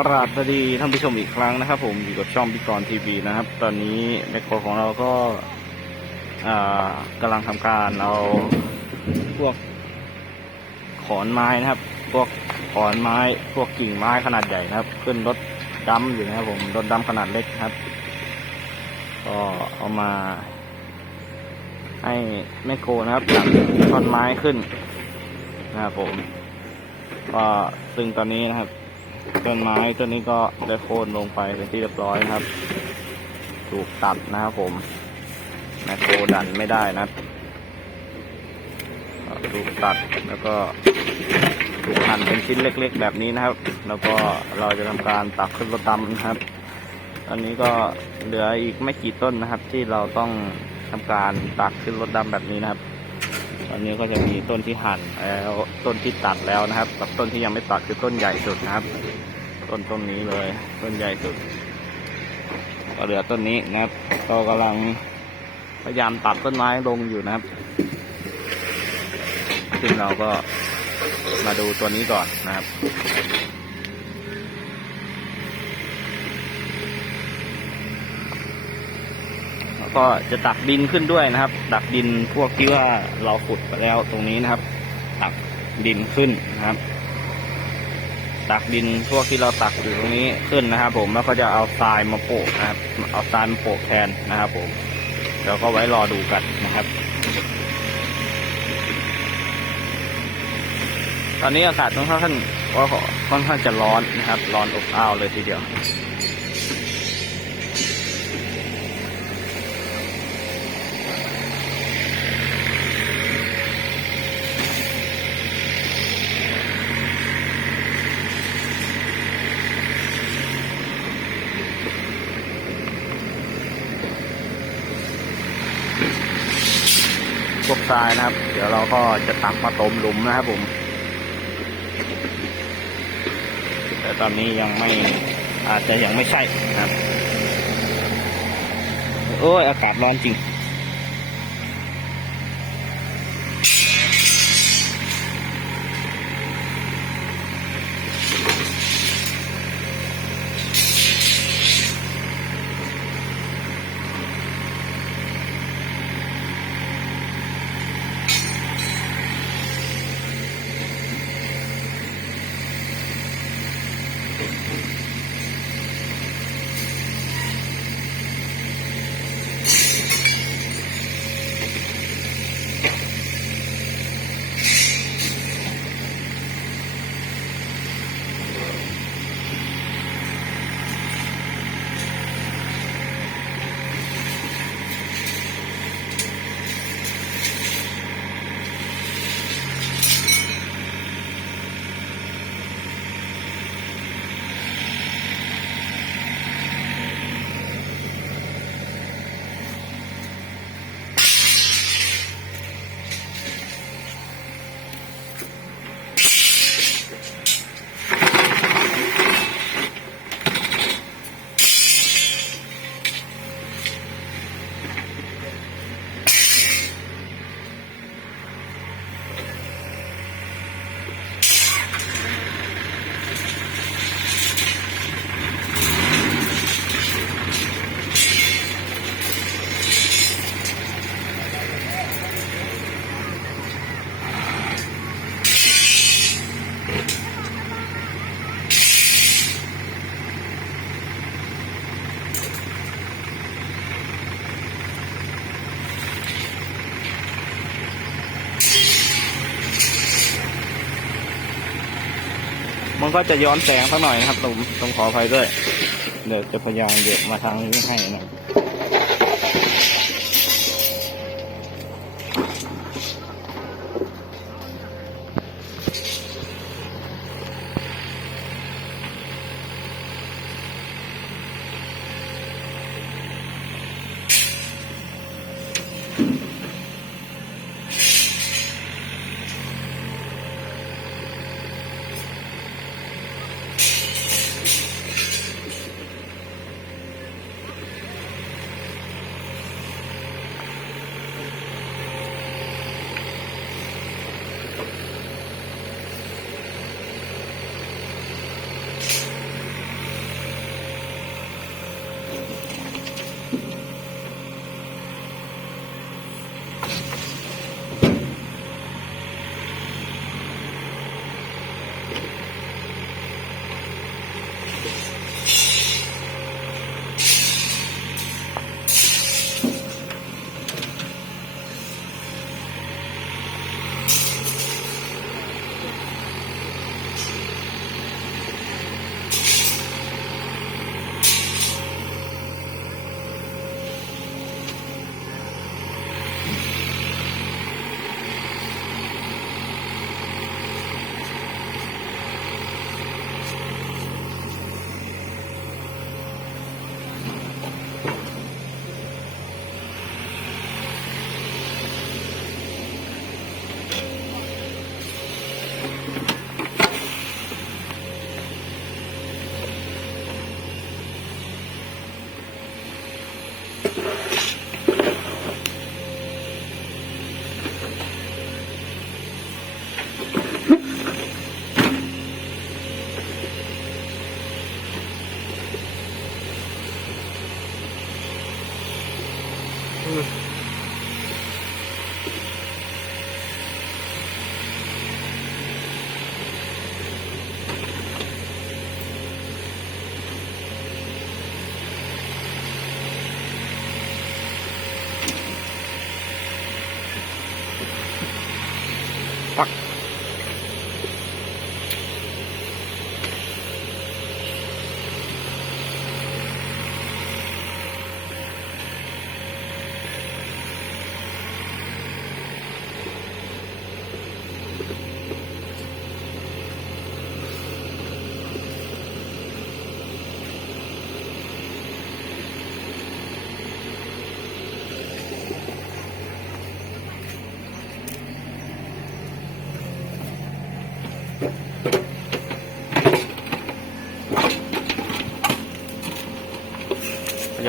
ประหลาดสวัสดีท่านผู้ชมอีกครั้งนะครับ ผมอยู่กับช่องพิกรทีวีนะครับ ตอนนี้แมคโครของเราก็ากำลังทำการเอาพวกขอนไม้นะครับ พวกขอนไม้ พวกกิ่งไม้ขนาดใหญ่นะครับ ขึ้นรถดำอยู่นะครับ ผมรถดำขนาดเล็กครับ ก็เอามา ให้แมคโครนะครับตัดท่อนไม้ขึ้นนะครับผมก็ซึ่งตอนนี้นะครับ ต้นไม้ต้นนี้ก็ได้โค่นลงไปเป็นที่เรียบร้อยครับ ถูกตัดนะครับผมแมคโครดันไม่ได้นะถูกตัดแล้วก็ถูกหั่นเป็นชิ้นเล็กๆ แบบนี้นะครับ แล้วก็เราจะทำการตักขึ้นรถดำนะครับตอนนี้ก็เหลืออีกไม่กี่ต้นนะครับ ที่เราต้องทำการตักขึ้นรถดำแบบนี้นะครับ อันนี้ก็จะมีต้นที่หั่นแล้วต้นที่ตัดแล้วนะครับ กับต้นที่ยังไม่ตัดคือต้นใหญ่สุดนะครับ ต้นต้นนี้เลย ต้นใหญ่สุดก็เหลือต้นนี้นะครับเรากำลังพยายามตัดต้นไม้ลงอยู่นะครับซึ่งเราก็มาดูตัวนี้ก่อนนะครับ แล้ว ก็จะตักดินขึ้นด้วยนะครับ ตักดินพวกที่ว่าเราขุดไปแล้วตรงนี้นะครับ ตักดินขึ้นนะครับ ตักดินพวกที่เราตักอยู่ตรงนี้ขึ้นนะครับ ผมแล้วก็จะเอาทรายมาโปะนะครับ เอาทรายมาโปะแทนนะครับ ผมเดี๋ยวก็ไว้รอดูกันนะครับ ตอนนี้อากาศค่อนข้างก็ค่อนข้างจะร้อนนะครับ ร้อนอบอ้าวเลยทีเดียว วกทรายนะครับ เดี๋ยวเราก็จะตักมาต้มหลุมนะครับผม แต่ตอนนี้ยังไม่อาจจะยังไม่ใช่นะครับ โอ้ยอากาศร้อนจริง ก็จะย้อนแสงสักหน่อยนะครับผมต้องขออภัยด้วย เดี๋ยวจะพยายามเดี๋ยวมาทางนี้ให้นะ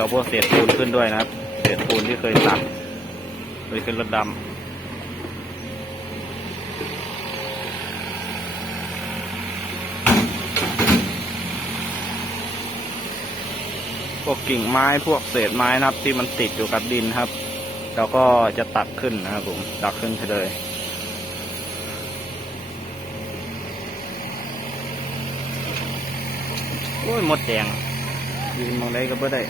เอาพวกเศษปูนขึ้นด้วยนะครับ เศษปูนที่เคยตักเคยขึ้นรถดำพวกกิ่งไม้พวกเศษไม้นะครับ ที่มันติดอยู่กับดินครับเราก็จะตักขึ้นนะครับผมตักขึ้นไปเลยโอ้ยหมดแดงยืนมองได้ก็บ่ได้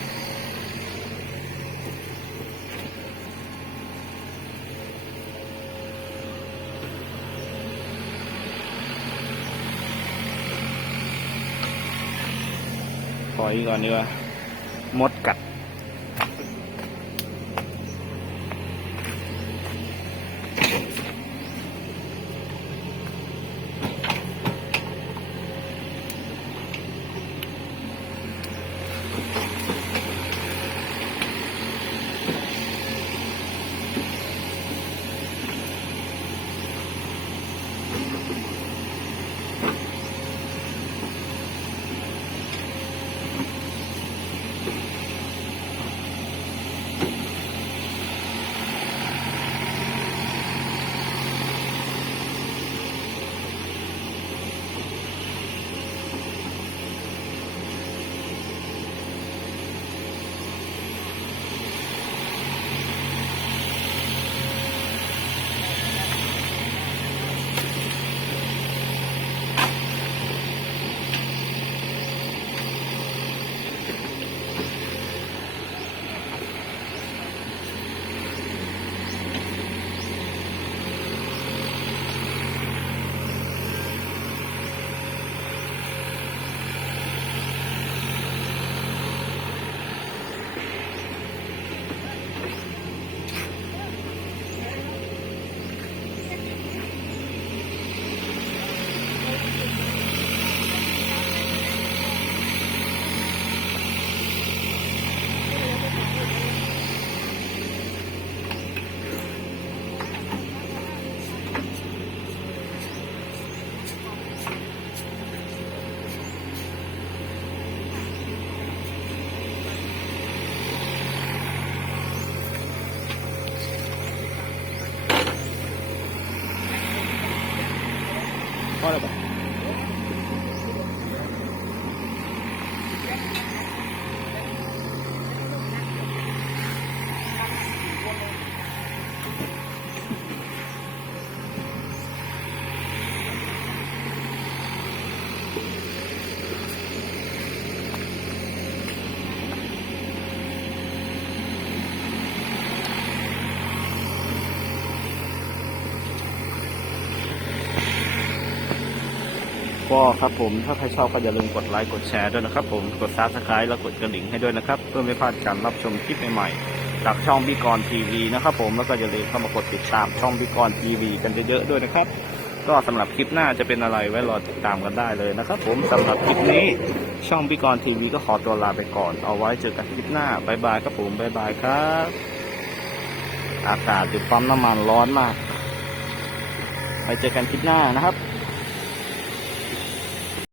อยก่อนดีกว่า มดกัด ก็ครับผมถ้าใครชอบก็อย่าลืมกดไลค์กดแชร์ด้วยนะครับผมกดซับสไครต์แล้วกดกระดิ่งให้ด้วยนะครับ เพื่อไม่พลาดการรับชมคลิปใหม่ๆจากช่องบิกรทีวีนะครับผมแล้วก็อย่าลืมเข้ามากดติดตามช่องบิกรทีวีกันเยอะๆด้วยนะครับ ก็สำหรับคลิปหน้าจะเป็นอะไรไว้รอติดตามกันได้เลยนะครับ ผมสำหรับคลิปนี้ช่องบิกรทีวีก็ขอตัวลาไปก่อนเอาไว้เจอกันคลิปหน้าบายบายครับผมบายบายครับอากาศอยู่ปั๊มน้ำมันร้อนมากไปเจอกันคลิปหน้านะครับ